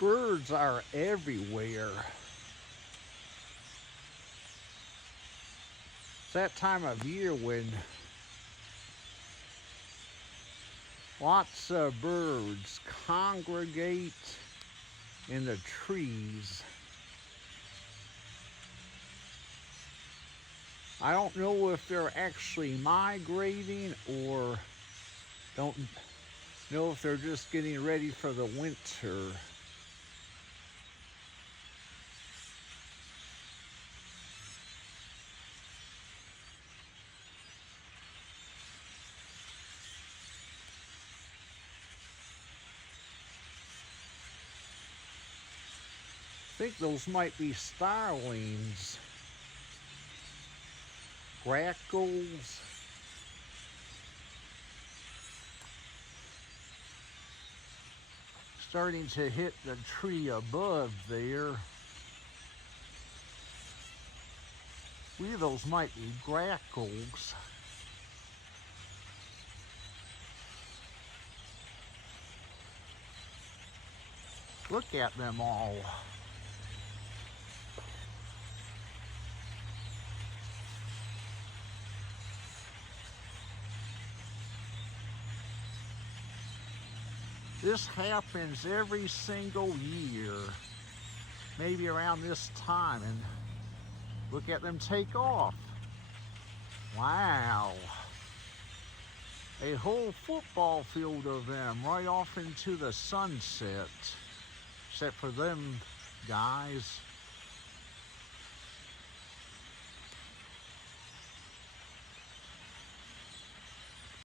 Birds are everywhere. It's that time of year when lots of birds congregate in the trees. I don't know if they're actually migrating or don't know if they're just getting ready for the winter. I think those might be starlings, grackles. Starting to hit the tree above there. I believe those might be grackles. Look at them all. This happens every single year, maybe around this time, and look at them take off. Wow. A whole football field of them right off into the sunset, except for them guys.